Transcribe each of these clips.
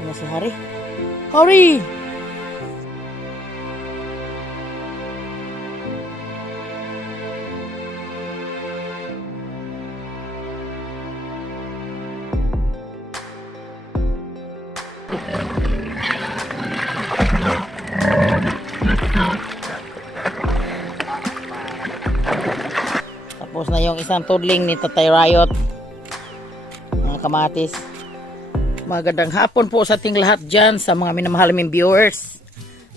Ano si Hari? Hari! Tapos na yung isang tudling ni Tatay Riot. Mga kamatis. Magandang hapon po sa ating lahat dyan, sa mga minamahal naming viewers.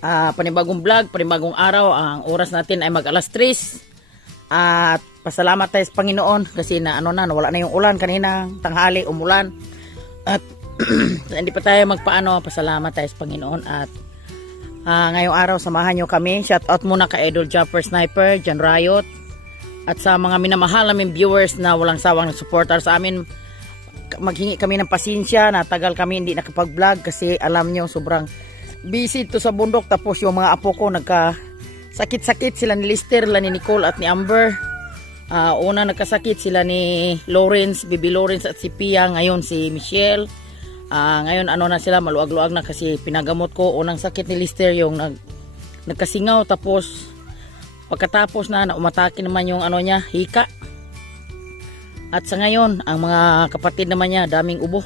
Panibagong vlog, panibagong araw. Ang oras natin ay mag alas 3. At pasalamat tayo sa Panginoon kasi nawala na yung ulan kanina, tanghali, umulan. At hindi pa tayo magpaano, pasalamat tayo sa Panginoon. At ngayong araw, samahan nyo kami. Shout out muna kay Idol Jumper Sniper, Jan Riot. At sa mga minamahal naming viewers na walang sawang nag-supporter sa amin, maghingi kami ng pasensya na tagal kami hindi nakapag-vlog kasi alam nyo sobrang busy to sa bundok. Tapos yung mga apo ko nagkasakit-sakit sila ni Lister, ni Nicole at ni Amber. Una nagkasakit sila ni Lawrence, Baby Lawrence at si Pia, ngayon si Michelle. Ngayon na sila, maluag-luag na kasi pinagamot ko. Unang sakit ni Lister yung nagkasingaw, tapos pagkatapos na umatake naman yung niya, hika. At sa ngayon, ang mga kapatid naman niya, daming ubo.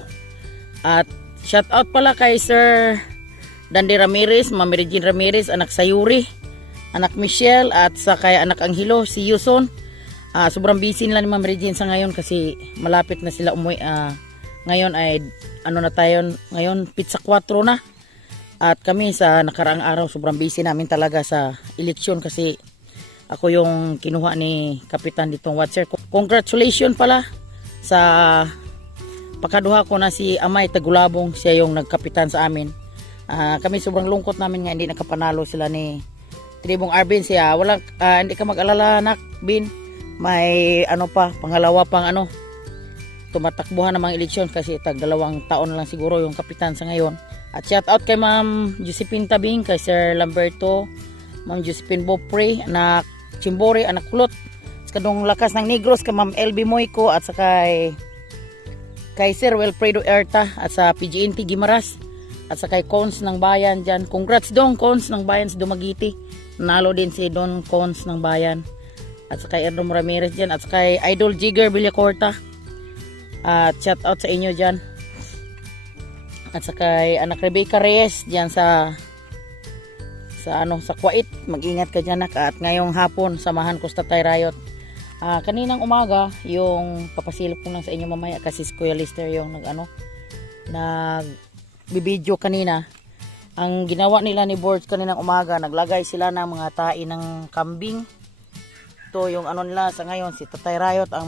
At shout out pala kay Sir Dandy Ramirez, Ma'am Regine Ramirez, anak Sayuri, anak Michelle, at sa kay anak Angelo, si Yuson. Sobrang busy nila ni Ma'am Regine sa ngayon kasi malapit na sila umuwi. Ngayon ay na tayo, ngayon pizza 4 na. At kami sa nakaraang araw, sobrang busy namin talaga sa eleksyon kasi ako yung kinuha ni Kapitan ditong Watcher. Congratulations pala sa pagkaduha ko na si Amay Tagulabong. Siya yung nagkapitan sa amin. Kami sobrang lungkot namin nga hindi nakapanalo sila ni Tribong Arvin. Siya hindi ka mag-alala nak Bin. May pangalawa pang tumatakbuhan ng mga eleksyon kasi tag 2 taon na lang siguro yung kapitan sa ngayon. At shout out kay Ma'am Josephine Tabing, kay Sir Lamberto, Ma'am Josephine Bopre, anak Chimbori, anak Kulot, sa kadong lakas ng Negros, kay Ma'am LB Moyko, at sa kay Sir Wilfredo Erta, at sa PGNT Gimaras, at sa kay Cons ng Bayan dyan. Congrats dong Cons ng Bayan sa Dumaguete. Nalo din si Don Cons ng Bayan. At sa kay Edom Ramirez dyan, at sa kay Idol Jigger Villacorta. At shout out sa inyo dyan. At sa kay anak Rebecca Reyes dyan sa Kuwait, mag-ingat ka dyan. At ngayong hapon, samahan ko sa Tatay Riot. Kaninang umaga, yung papasilip ko lang sa inyo mamaya kasi si Kuya Lister yung nag-video kanina. Ang ginawa nila ni Boards kaninang umaga, naglagay sila ng mga tai ng kambing. Ito yung nila sa ngayon, si Tatay Riot ang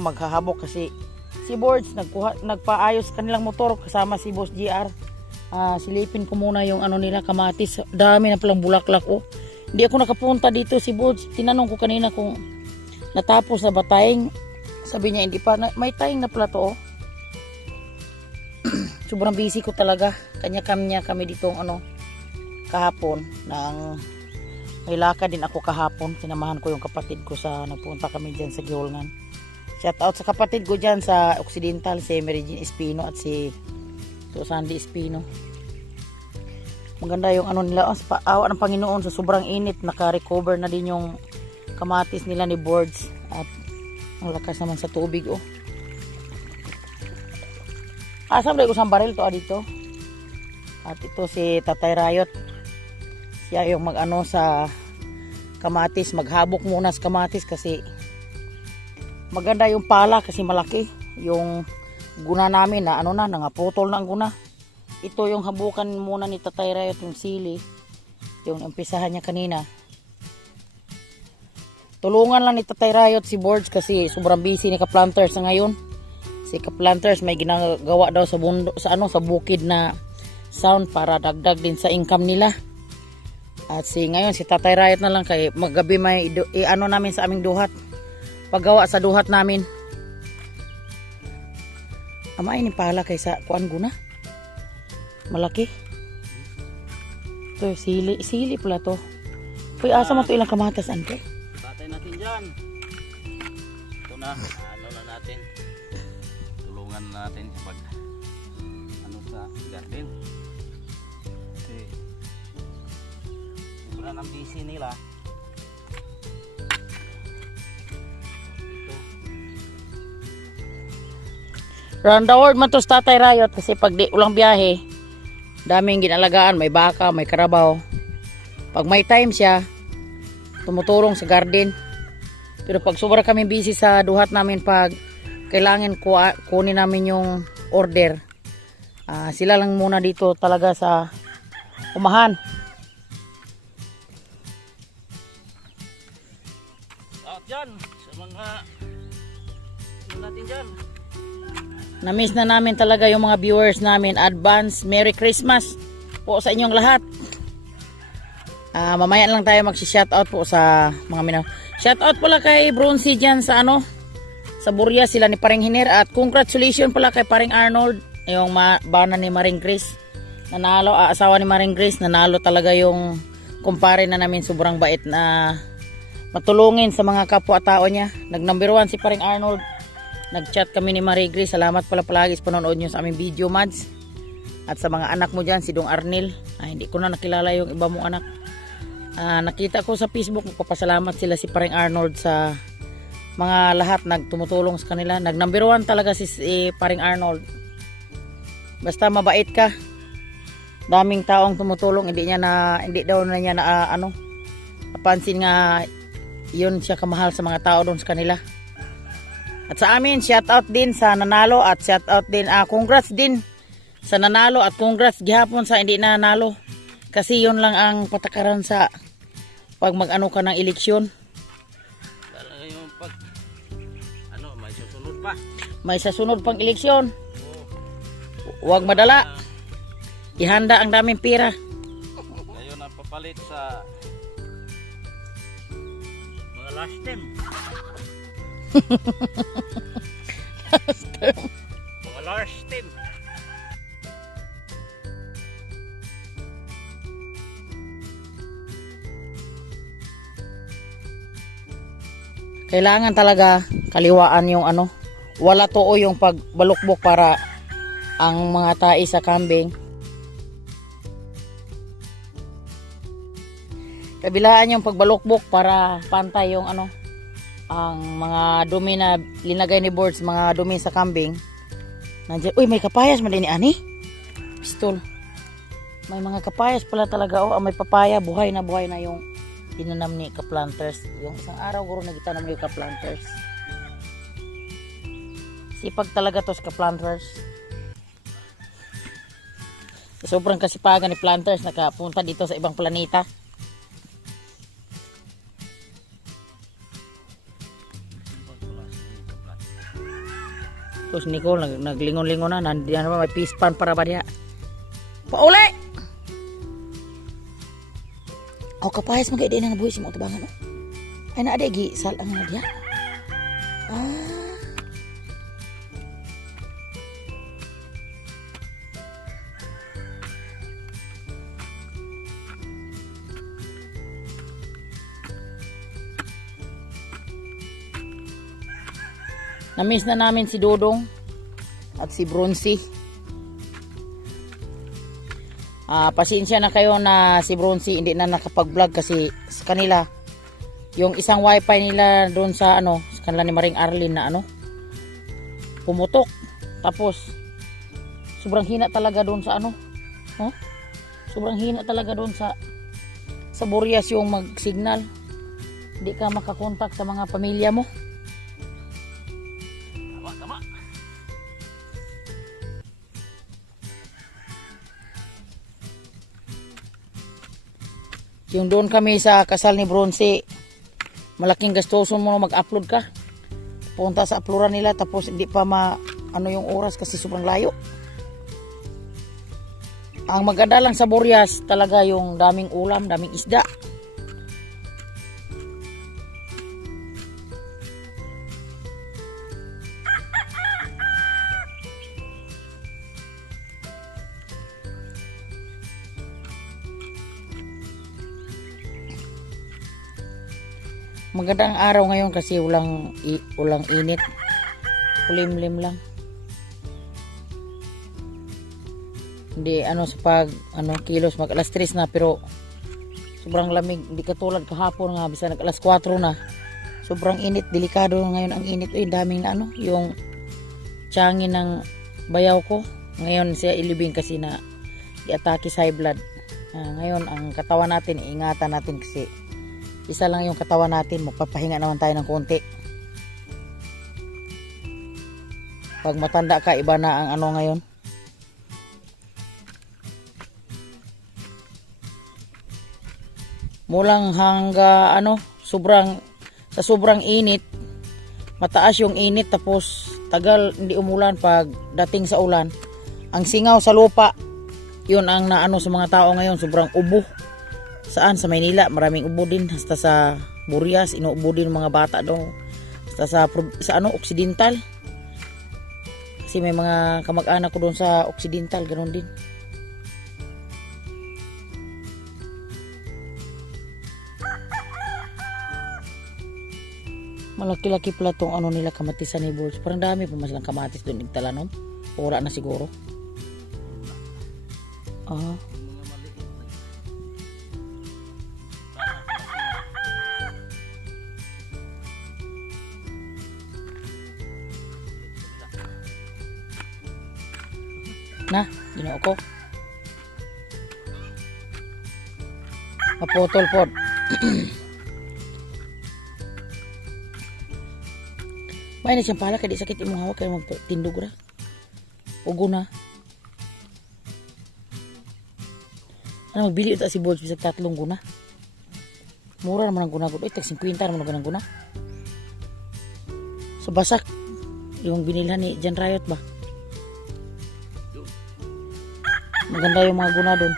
maghahabok kasi si Boards nagpaayos kanilang motor kasama si Boss GR. Silipin ko muna yung nila kamatis. Dami na palang bulaklak Hindi ako nakapunta dito si Boards. Tinanong ko kanina kung natapos na ba taying. Sabi niya hindi pa. May taying na pala to Sobrang busy ko talaga. Kanya-kanya kami dito kahapon. May lakad din ako kahapon. Sinamahan ko yung kapatid ko nagpunta kami dyan sa Gihulngan. Shout out sa kapatid ko dyan sa Occidental, si Mary Jean Espino at si Sandy Espino. Maganda yung nila. Awa ng Panginoon, sa sobrang init naka-recover na din yung kamatis nila ni Boards. At ang lakas naman sa tubig Asam rin usang baril to dito. At ito si Tatay Riot. Siya yung sa kamatis. Maghabok muna sa kamatis kasi maganda yung pala kasi malaki. Yung guna namin na nangaputol na ang guna. Ito yung habukan muna ni Tatay Riot, yung sili. Yung umpisahan niya kanina. Tulungan lang ni Tatay Riot si Boards kasi sobrang busy ni Kaplanters sa ngayon. Si Kaplanters may ginagawa daw sa sa bukid na sound para dagdag din sa income nila. At ngayon si Tatay Riot na lang kay maggabi may namin sa aming duhat. Paggawa sa duhat namin. Amay ni pala kaysa kuan guna. Malaki. Ito sili pala to. Uy, asa mo to ilang kamatas ante? Patay natin dyan. Ito na, na natin. Tulungan natin pag sa garden. Kasi sobrang ang busy nila. Ito. Round the world man to sa Tatay Rayot kasi pag di ulang biyahe, daming ginalagaan, may baka, may karabaw. Pag may time siya, tumutulong sa garden. Pero pag sobra kami busy sa duhat namin, pag kailangan kunin namin yung order, sila lang muna dito talaga sa umahan. At dyan, sa mga ano natin dyan. Na-miss na namin talaga yung mga viewers namin. Advance Merry Christmas po sa inyong lahat. Mamaya lang tayo magsi-shoutout po sa mga shoutout pala kay Bronzy dyan sa sa Burya, sila ni Paring Hiner. At congratulations pala kay Paring Arnold, yung bana ni Maring Grace. Nanalo, asawa ni Maring Grace, nanalo talaga yung kumpare na namin. Sobrang bait na matulungin sa mga kapwa-tao niya. Nag-number 1 si Paring Arnold. Nag-chat kami ni Maring Grace. Salamat pala palagi sa panonood nyo sa aming video, Mads. At sa mga anak mo dyan, si Dong Arnil. Hindi ko na nakilala yung iba mong anak. Nakita ko sa Facebook, magpapasalamat sila si Paring Arnold sa mga lahat nagtumutulong sa kanila. Nag-number 1 talaga si Paring Arnold. Basta mabait ka, daming taong tumutulong, hindi daw na niya napansin nga yun siya kamahal sa mga tao doon sa kanila. At sa amin, shout out din sa nanalo at shout out din, congrats din sa nanalo at congrats gihapon sa hindi nanalo. Kasi yun lang ang patakaran sa pag mag-ano ka ng eleksyon. Talaga yung pag may susunod pa. May sasunod pang eleksyon. Huwag madala. Ihanda ang daming pira. Ngayon ang papalit sa mga last time. Mga last time. Kailangan talaga kaliwaan yung wala too yung pagbalukbok para ang mga tai sa kambing. Kabilaan yung pagbalukbok para pantay yung ang mga dumi na linagay ni Boards, mga dumi sa kambing. Nandiyan, uy, may kapayas mali ni Ani. Pistol. May mga kapayas pala talaga, may papaya, buhay na yung tinanam ni ka-planters. Yung isang araw guro nagitanam ni ka-planters. Sipag talaga to sa ka-planters. Sobrang kasipagan ni planters, nakapunta dito sa ibang planeta. Tapos Nicole naglingon-lingon na, nandiyan naman may peace pan para ba niya. Pauli! Kapayas mag-iday na nabuhay si mga tabangan. Ay na adegi, sal ang mga diya. Na-miss na namin si Dodong at si Bronzy. Pasensya na kayo na si Bronzy hindi na nakapag-vlog kasi sa kanila yung isang wifi nila doon sa sa kanila ni Maring Arlene na pumutok. Tapos sobrang hina talaga doon sa sobrang hina talaga doon sa Burias yung mag-signal. Hindi ka makakontak sa mga pamilya mo. Tama. Yung doon kami sa kasal ni Bronzy, malaking gastoso mo mag-upload ka. Punta sa uploadan nila tapos hindi pa yung oras kasi sobrang layo. Ang maganda lang sa Burias talaga yung daming ulam, daming isda. Magandang araw ngayon kasi ulang init. Kulimlim lang. Hindi sa pag kilos mag alas 3 na, pero sobrang lamig, hindi katulad kahapon nga bisa nag alas 4 na. Sobrang init, delikado ngayon ang init. Daming na yung tiyangi ng bayaw ko. Ngayon siya ilibing kasi na i-atake sa high blood. Ngayon ang katawan natin, ingatan natin kasi isa lang yung katawan natin, magpapahinga naman tayo ng konti. Pag matanda ka, iba na ang ngayon. Mulang hangga sa sobrang init, mataas yung init, tapos tagal hindi umulan. Pag dating sa ulan, ang singaw sa lupa, yun ang naano sa mga tao ngayon. Sobrang ubo. Saan? Sa Maynila, maraming ubo din. Hasta sa Burias, inuubo din mga bata doon. Hasta sa Occidental. Kasi may mga kamag-anak ko doon sa Occidental, ganoon din. Malaki-laki pala itong nila kamatisan ni Bulls. Parang dami pa mas lang kamatis doon nagtalanom. Wala na siguro. Na, ginoo ko. Maputol pod. May na siyang pala kaya di sakit imong hawak kaya magtindog ra. Ugo na. Magbili ito si Bulls bisag 3 guna. Mura naman ang guna-guna. Tag 50 naman ang guna. So basak yung binilhan ni Jan Riot ba? Maganda yung mga guna doon.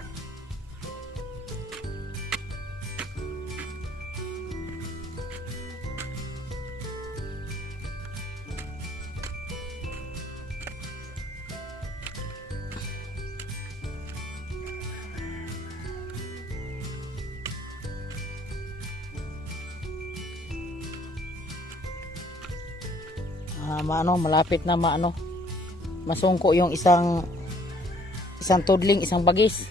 Malapit na masungko yung isang tudling, isang bagis.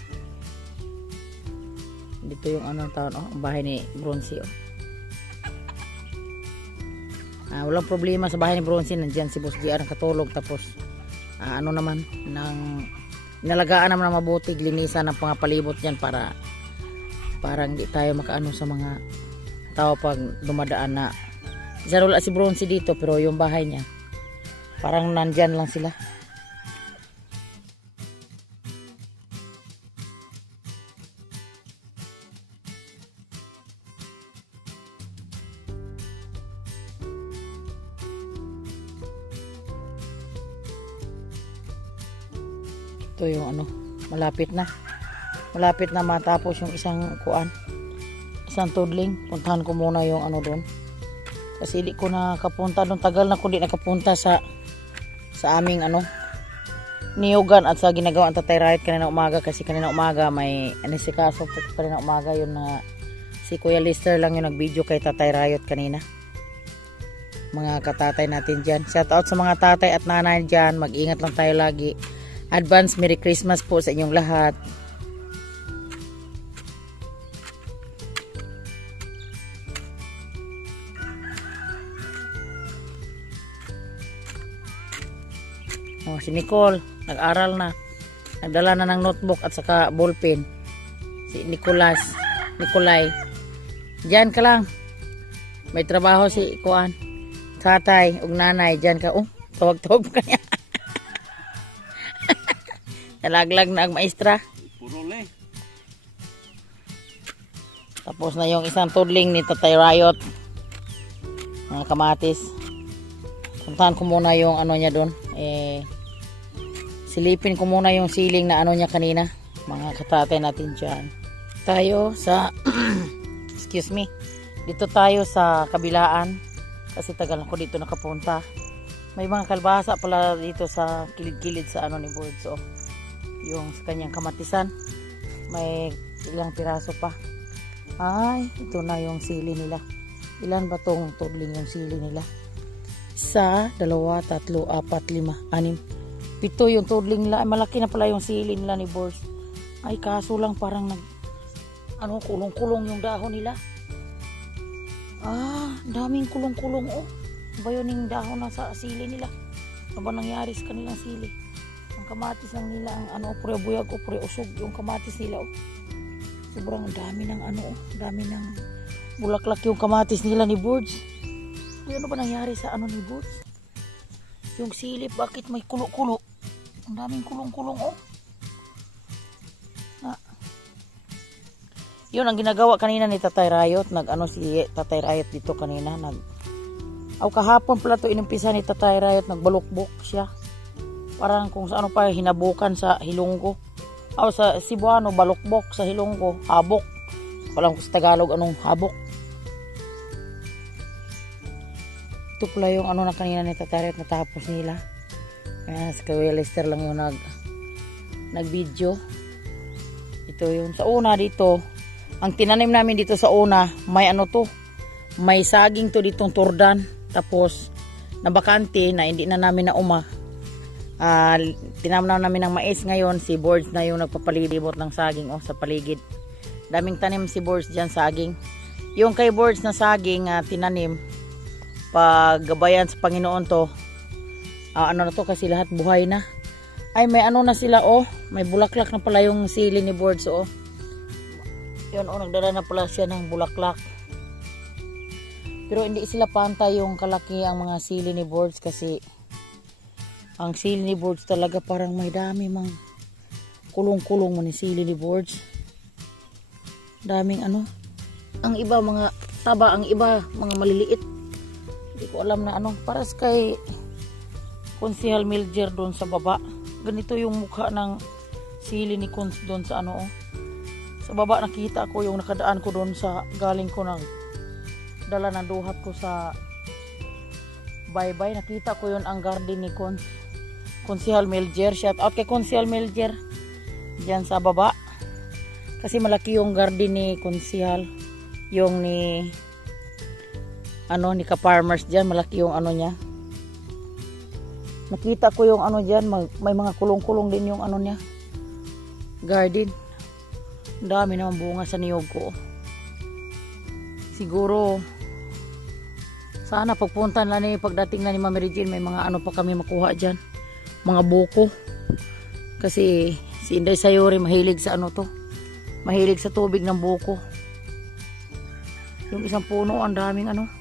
Dito yung taon ang bahay ni Bronzy. Walang problema sa bahay ni Bronzy, nandiyan si Boss JR ang katulog, tapos naman nalagaan naman na mabuti, linisan ng mga palibot diyan para parang hindi tayo makaano sa mga tao pag dumadaan na. Isa wala si Bronzy dito, pero yung bahay niya parang nandyan lang sila. Ito yung malapit na matapos yung isang tudling. Puntahan ko muna yung doon. Kasi hindi ko nakapunta doon. Tagal na ko hindi nakapunta sa aming niyugan at sa ginagawa ang Tatay Riot kanina umaga. Kasi kanina umaga may anisikaso po kanina umaga yun na si Kuya Lister lang yung nag-video kay Tatay Riot kanina. Mga katatay natin dyan. Shout out sa mga tatay at nanay dyan. Mag-ingat lang tayo lagi. Advance Merry Christmas po sa inyong lahat. Si Nicole, nag-aral na. Nagdala na ng notebook at saka ballpen. Si Nicolay. Diyan ka lang. May trabaho si tatay ug nanay. Diyan ka. Tawag ka niya. Nalaglag na ang maestra. Purol Tapos na yung isang tudling ni Tatay Riot. Mga kamatis. Puntahan ko muna yung niya doon. Silipin ko muna yung ceiling na niya kanina. Mga katatay natin dyan. Tayo sa excuse me. Dito tayo sa kabilaan. Kasi tagal ako dito nakapunta. May mga kalbasa pala dito sa kilid-kilid sa ni Boyd. So, yung sa kanyang kamatisan. May ilang piraso pa. Ay, ito na yung sili nila. Ilan ba tong tudling yung sili nila? 1, 2, 3, 4, 5, 6, Pito yung tudling nila. Ay, malaki na pala yung sili nila ni Boards. Ay, kaso lang parang kulong-kulong yung dahon nila. Daming kulong-kulong oh. Ba yun yung dahon na sa sili nila? Ano ba nangyari sa kanilang sili? Ang kamatis lang nila, ang upre buyag, upre usog, yung kamatis nila oh. Sobrang dami ng dami ng bulaklak yung kamatis nila ni Boards. Ano ba nangyari sa ni Boards? Yung sili, bakit may kulo-kulo? Ang daming kulong-kulong oh. Yun ang ginagawa kanina ni Tatay Rayot. Si Tatay Rayot dito kanina. Kahapon pala to inumpisa ni Tatay Rayot. Nagbalukbok siya. Parang kung sa pa hinabukan sa Hilonggo. Sa Cebuano, balukbok. Sa Hilonggo, habok. Walang sa Tagalog anong habok. Ito pala yung na kanina ni Tatay Rayot natapos nila. Kaya si Kuya Lester lang yung nag-video. Ito yung sa una dito. Ang tinanim namin dito sa una, may may saging to ditong turdan. Tapos, nabakante na hindi na namin nauma. Tinamnaw namin ng mais ngayon. Si Boards na yung nagpapalibot ng saging sa paligid. Daming tanim si Boards dyan, saging. Yung kay Boards na saging, tinanim. Paggabayan sa Panginoon to. Kasi lahat buhay na. Ay, may na sila May bulaklak na pala yung sili ni Boards Yun nagdala na pala siya ng bulaklak. Pero hindi sila pantay yung kalaki ang mga sili ni Boards kasi ang sili ni Boards talaga parang may dami mang kulong-kulong man yung sili ni Boards. Daming ang iba mga taba, ang iba mga maliliit. Hindi ko alam na para kay Konsehal Miljer doon sa baba. Ganito yung mukha ng sili ni Kons doon sa sa baba nakita ko yung nakadaan ko doon sa galing ko ng dala ng duhat ko sa Baybay. Nakita ko yun ang garden ni Konsehal Miljer. Shout out kay Konsehal Miljer dyan sa baba. Kasi malaki yung garden ni Konsehal. Yung ni ka-farmers dyan. Malaki yung niya. Nakita ko yung dyan. May mga kulong-kulong din yung niya. Garden. Dami naman bunga sa niyog ko. Siguro sana pagpunta na pagdating na ni Ma'am Regine may mga pa kami makuha dyan. Mga buko. Kasi si Inday Sayuri mahilig sa mahilig sa tubig ng buko. Yung isang puno ang daming ang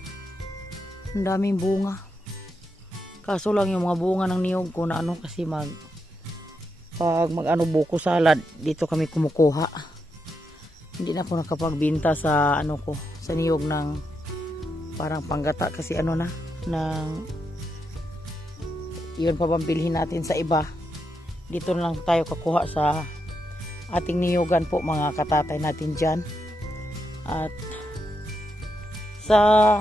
daming bunga. Kaso lang yung mga bunga ng niyog ko na kasi pag buko salad dito kami kumukuha. Hindi na ako nakapagbinta sa sa niyog ng parang panggata kasi ng yun pa bang bilhin natin sa iba. Dito na lang tayo kakuha sa ating niyogan po mga katatay natin dyan. At sa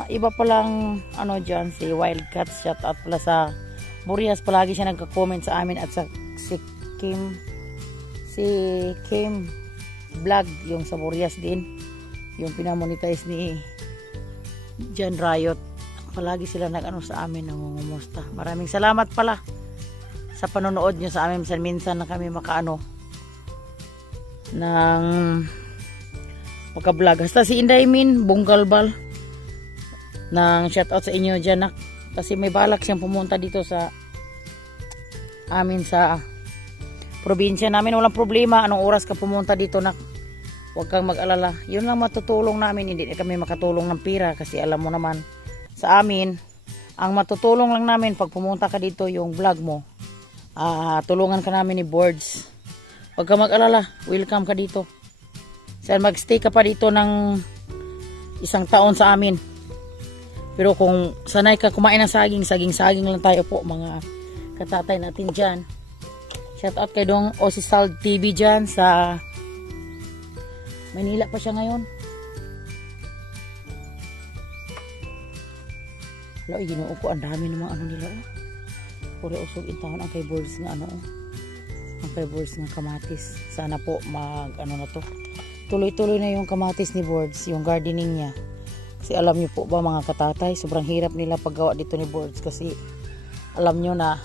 iba pa lang dyan si Wildcats, shout out pala sa Burias, palagi siya nagka-comment sa amin at sa si Kim vlog yung sa Burias din yung pinamonetize ni Jan Rayot. Palagi sila sa amin nangungumusta. Maraming salamat pala sa panonood nyo sa amin. Minsan na kami ng maka-vlog. Hasta si Inday Min Bunggalbal ng shoutout sa inyo dyan kasi may balak siyang pumunta dito sa amin sa probinsya namin. Walang problema anong oras ka pumunta dito huwag kang mag-alala. Yun lang matutulong namin. Hindi kami makatulong ng pira kasi alam mo naman sa amin ang matutulong lang namin pag pumunta ka dito yung vlog mo. Tulungan ka namin ni Boards. Huwag kang mag-alala. Welcome ka dito. Magstay ka pa dito ng 1 taon sa amin. Pero kung sanay ka kumain ng saging lang tayo po mga katatay natin dyan. Shout out kay Dong Osisal TV dyan sa Manila pa siya ngayon. Hala, ginoo ko ang dami namang nila puro usog intahon ang kay Boards nga ang kay Boards nga kamatis. Sana po na to. Tuloy-tuloy na yung kamatis ni Boards, yung gardening niya. Kasi alam niyo po ba mga katatay, sobrang hirap nila paggawa dito ni Boards kasi alam niyo na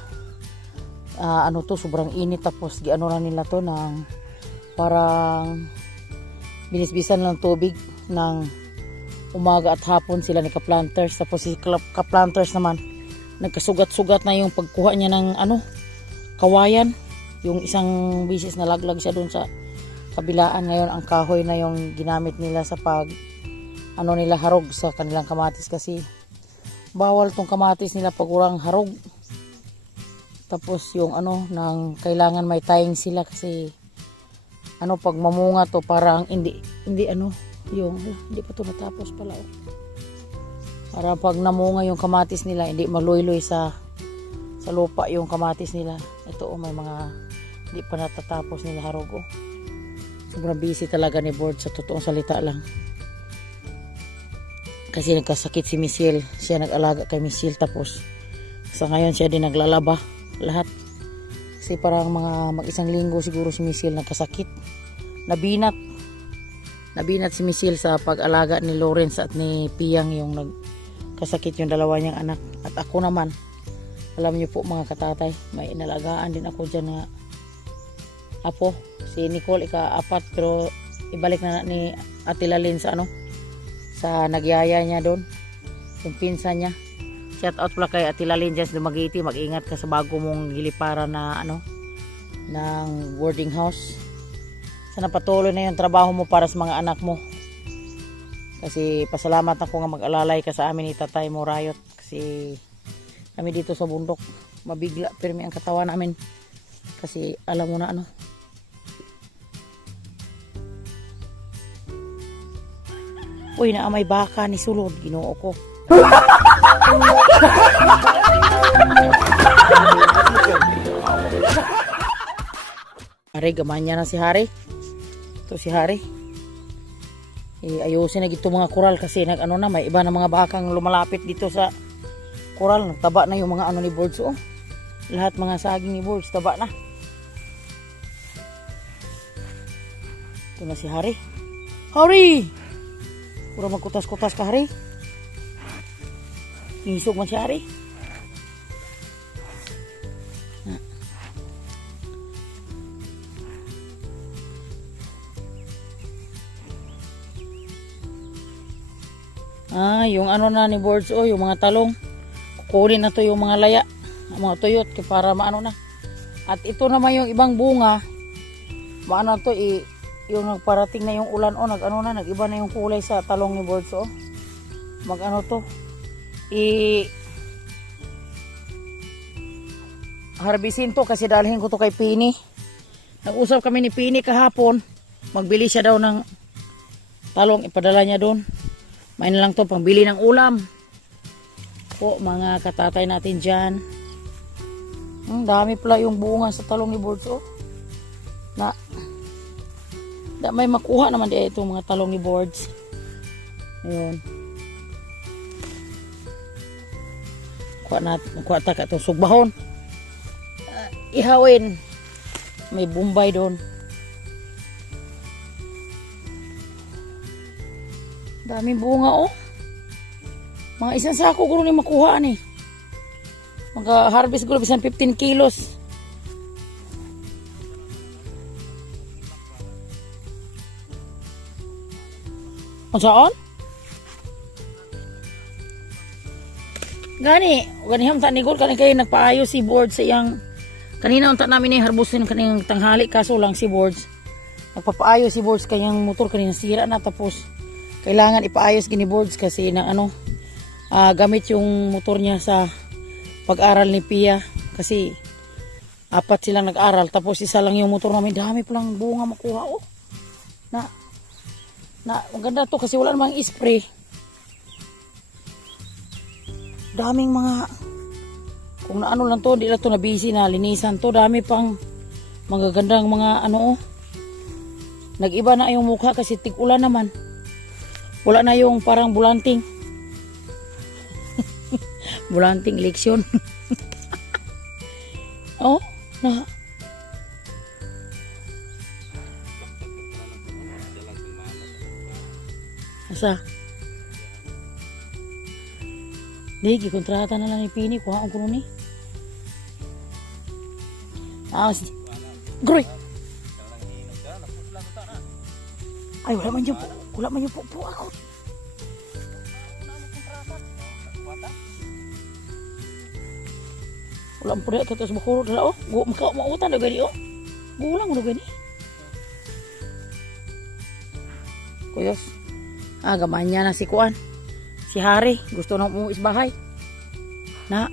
ano to, sobrang init, tapos giano na nila to ng parang binisbisan ng tubig ng umaga at hapon sila ni ka-planters. Tapos si ka-planters naman nagkasugat-sugat na yung pagkuha niya ng ano, kawayan. Yung isang bisis na laglag siya dun sa kabilaan. Ngayon ang kahoy na yung ginamit nila sa pag ano nila harog sa kanilang kamatis, kasi bawal tong kamatis nila pag urang harog. Tapos yung ano, nang kailangan may tying sila, kasi ano, pag mamunga to parang hindi ano, yung hindi pa to natapos pala. Para pag namunga yung kamatis nila, hindi maluloy sa lupa yung kamatis nila. Ito may mga hindi pa natatapos nila harog. Sobrang busy talaga ni Board, sa totoong salita lang. Kasi nagkasakit si Michelle, siya nag-alaga kay Michelle, tapos sa ngayon siya din naglalaba lahat. Kasi parang mga mag-isang linggo siguro si Michelle nagkasakit. Nabinat si Michelle sa pag-alaga ni Lawrence at ni Piyang, yung nagkasakit yung dalawa niyang anak. At ako naman, alam niyo po mga katatay, may inalagaan din ako dyan nga apo. Si Nicole ika-4, pero ibalik na ni Ate Lalin sa ano, sa nagyaya niya doon, yung pinsan niya. Shout out pala kay Ate Lalin dyan sa Dumaguete. Mag-ingat ka sa bago mong giliparan na ano, ng boarding house. Sana patuloy na yung trabaho mo para sa mga anak mo. Kasi pasalamat ako nga mag-alalay ka sa amin ni Tatay mo, Rayot. Kasi kami dito sa bundok, mabigla pirmi ang katawan namin. Kasi alam mo na ano, uy, na may baka ni sulod, Ginoo ko. Hari, gamanya na si Hari. Ito si Hari. Ayusin na gito mga kural, kasi nag ano na, may iba na mga bakang lumalapit dito sa kural. Nagtaba na yung mga ano ni Boards. Lahat mga saging ni Boards taba na. Ito na si Hari. Hari! Pura magkutas-kutas ka, Hari. Isog man si Hari. Yung ano na ni Boards, yung mga talong. Kukunin na to yung mga laya, mga tuyot, para maano na. At ito naman yung ibang bunga, maano to, yung nagparating na yung ulan, nag-ano na, nag-iba na yung kulay sa talong ni Boards, mag-ano to, harbisin to, kasi dalhin ko to kay Pini. Nag-usap kami ni Pini kahapon, magbili siya daw ng talong, ipadala niya doon. May na lang to pangbili ng ulam po, mga katatay natin dyan. Dami pala yung bunga sa talong ni Boards, na may makuha naman din itong mga talong ni Boards. Ayun, kuha taka itong sugbahon, ihawin. May bumbay doon. Daming bunga, mga isang sako gulo ni makuha ni. Mag-harvest gulo bisan 15 kilos. Saan? Ganiham ta ni Gol, kani kayo nagpaayos si Boards sa iyang, kanina unta namin ni harbusin kaning tanghali, kaso lang si Boards nagpapaayos si Boards kayang motor kanina sira na, tapos kailangan ipaayos gini Boards kasi ng ano, gamit yung motor niya sa pag-aral ni Pia, kasi 4 silang nag-aral, tapos isa lang yung motor namin. Dami palang bunga makuha, na maganda to kasi wala namang spray. Daming mga, kung naano lang to, hindi lang to na busy na linisan to. Dami pang magagandang mga ano, nag-iba na yung mukha kasi tig-ulan naman. Wala na yung parang bulanting. Bulanting leksyon. Na. Asa? Di, kontrata na lang ni Pini. Kuhaan ko nun Groy. Ay, wala man yung po. Wala man yung po ako. Wala man po na ito sa bakuro na oh. Mautan na gani oh. Gulang na gani. Kuyos. Gaman niya na si Kuan. Si Hari. Gusto nang umuwi sa bahay. Na.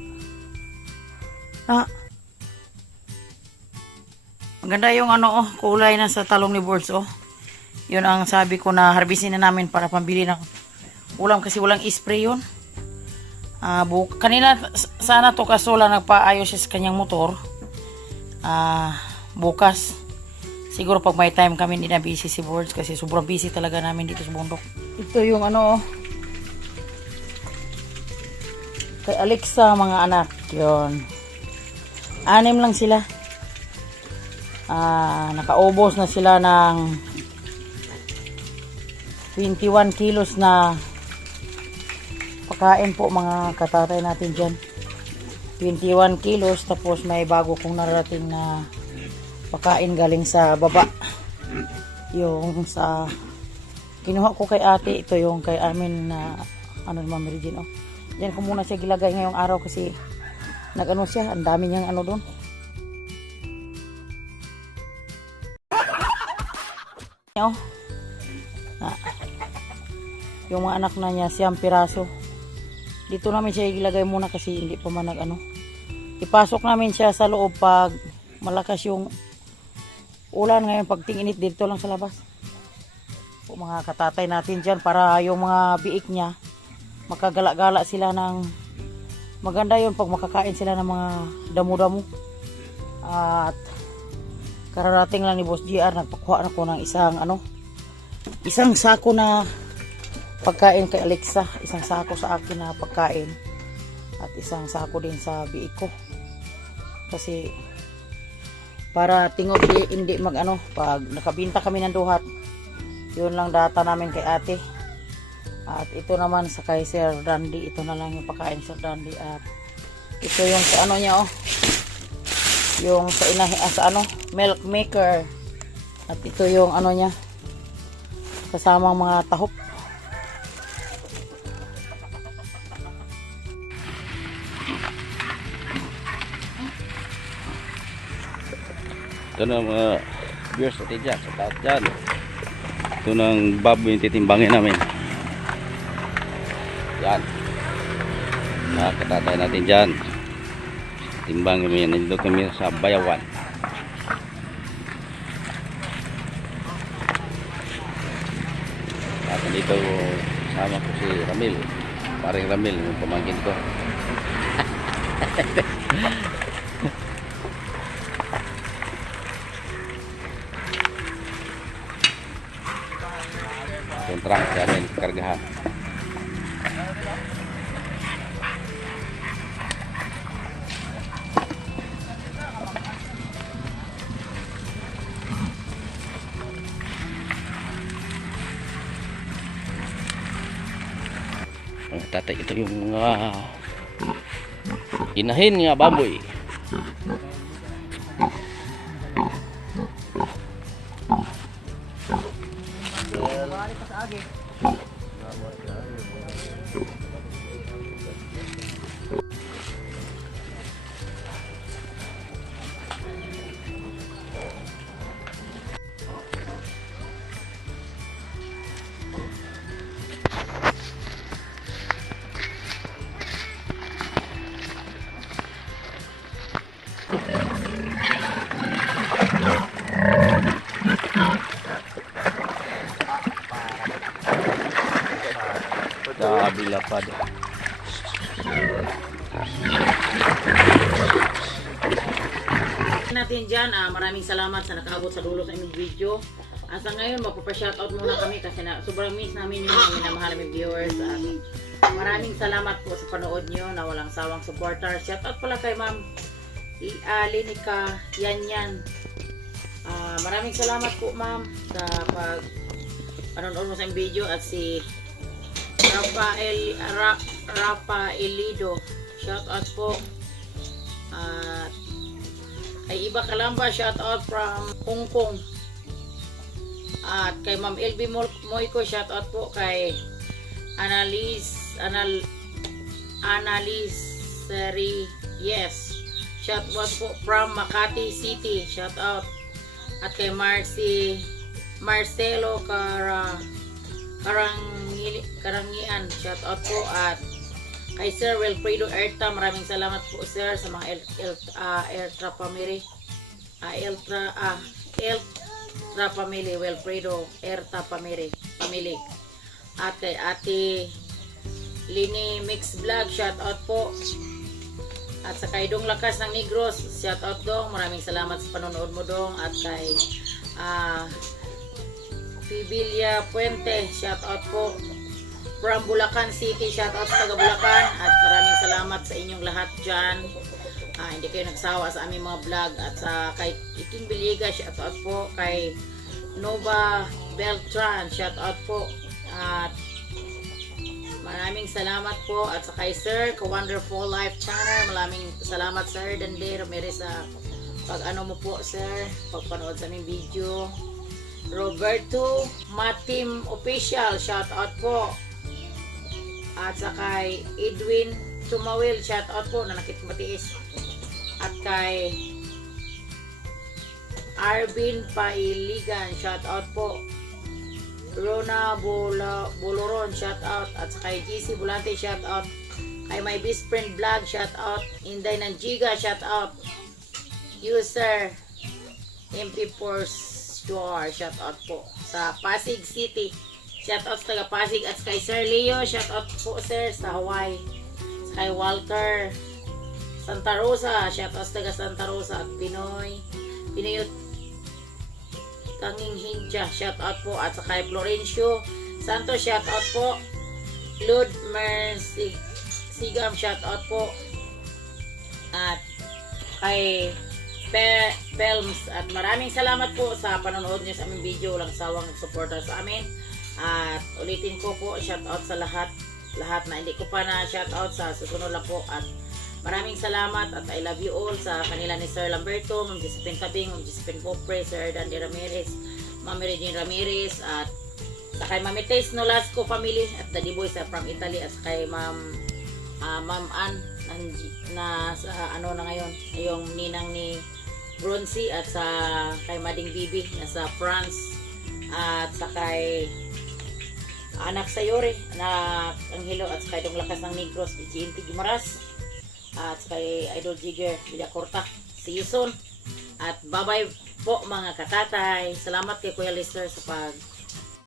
Maganda yung ano oh. Kulay na sa talong ni Boards oh. Yun ang sabi ko na harbisin na namin para pambili ng ulam kasi walang spray yun. Kanina sana to kaso lang nagpaayos siya sa kanyang motor. Bukas siguro pag may time kami hindi na busy si Boards kasi sobrang busy talaga namin dito sa bundok. Ito yung ano kay Alexa mga anak yun. 6 lang sila. Nakaubos na sila ng 21 kilos na pagkain po mga katatay natin dyan. 21 kilos tapos may bago kong narating na pagkain galing sa baba. Yung sa kinuha ko kay ate, ito yung kay amin na ano naman Meridin oh. Diyan ko muna siya gilagay ngayong araw kasi nag-ano siya, ang dami niyang ano doon. Oh. Yung mga anak na niya, 10 piraso. Dito namin siya ilagay muna kasi hindi pa man nag-ano. Ipasok namin siya sa loob pag malakas yung ulan ngayon. Pag tinginit dito lang sa labas. Po mga katatay natin dyan para yung mga biik niya makagala-gala sila ng maganda yun pag makakain sila ng mga damo-damo. At kararating lang ni Boss GR, nagpakuha na ko ng isang sako na pagkain kay Alexa, isang sako sa akin na pagkain at isang sako din sa biik ko kasi para tingot hindi mag pag nakabinta kami ng duhat yun lang data namin kay ate at ito naman sa kay Sir Dandy, ito na lang yung pagkain Sir Dandy at ito yung sa ano niya oh yung sa milk maker at ito yung ano niya kasamang mga tahop. Ito na mga viewers natin dyan, sa taas dyan. Ito ng bab yung titimbangin namin. Yan. Katatay natin dyan. Timbangin mo yan. Nandito kami sa Bayawan. At nandito sama ko si Ramil. Paring Ramil, yung pamangkin ko. Kontrak namin kargahan. Tatay, ito yung inahin nga baboy. Bilapad. Natin dyan, maraming salamat sa nakaabot sa dulo sa aming video. Sa ngayon, magpapa-shoutout muna kami kasi sobrang miss namin yung mga minamahal aming viewers. Maraming salamat po sa panood nyo na walang sawang supporter. Shoutout pala kay Ma'am Linika Yanyan. Maraming salamat po Ma'am sa panonood mo sa aming video at si Rafaelido. Shoutout po. Kay Iba Kalamba, shout out from Hong Kong. At kay Ma'am LB Moyko, shout out po kay Annalise yes, shout out po from Makati City, shout out. At kay Marcelo Karangian, shout out po. At kay Sir Wilfredo Erta, maraming salamat po sir sa mga Erta family. Erta family, Wilfredo Erta family. At kay Ate Lini Mix Vlog, shout out po. At sa kay Dong Lakas ng Negros, shout out Dong, maraming salamat sa panonood mo Dong. At kay Fibilia Puente, shout out po from Bulacan City, shout out sa taga Bulacan. At maraming salamat sa inyong lahat dyan. Hindi kayo nagsawa sa aming mga vlog. At sa kay Iking Biliga, shout out po. Kay Nova Beltran, shout out po. At maraming salamat po. At sa kay Sir Ka Wonderful Life Channel, maraming salamat Sir Dande Ramirez sa pag ano mo po sir, pagpanood sa aming video. Roberto Matim Official, shout out po. At sa kay Edwin Tumawil, shout out po na nakikmatiis. At kay Arvin Pailigan, shout out po. Rona Boloron, shout out. At sa kay GC Bulante, shout out. Kay My Best Friend Vlog, shout out. Inday ng Giga, shout out. User MP4 Store, shout out po. Sa Pasig City, shout out sa taga Pasig. At kay Sir Leo, shout out po sir sa Hawaii. Sa kay Walter Santa Rosa, shout out sa taga Santa Rosa. At Pinuyot Tanging Hinja, shout out po. At sa kay Florencio Santos, shout out po. Lud Mercy Sigam, shout out po. At kay Pelms, at maraming salamat po sa panonood nyo sa aming video. Walang sawang supporter sa amin. At ulitin ko po, shout out sa lahat na hindi ko pa na shout out, sa susunod lang po. At maraming salamat at I love you all sa kanila ni Sir Lamberto, Ma'am Josephine Tabing, Ma'am Josephine Popre, Sir Dandy Ramirez, Ma'am Regine Ramirez, at sa kay Mami Taste Nolasco family at Daddy Boy sa from Italy. At kay Ma'am Ann na sa ano na ngayon, yung ninang ni Bronzy. At sa kay Mading Bibi na sa France. At sa kay anak sa Yore na Anghelo. At sa kay Dong Lakas ng Negros, Giinti Gimaras. At sa kay Idol Jigger Villacorta. See you soon. At bye bye po mga katatay. Salamat kay Kuya Lister sa pag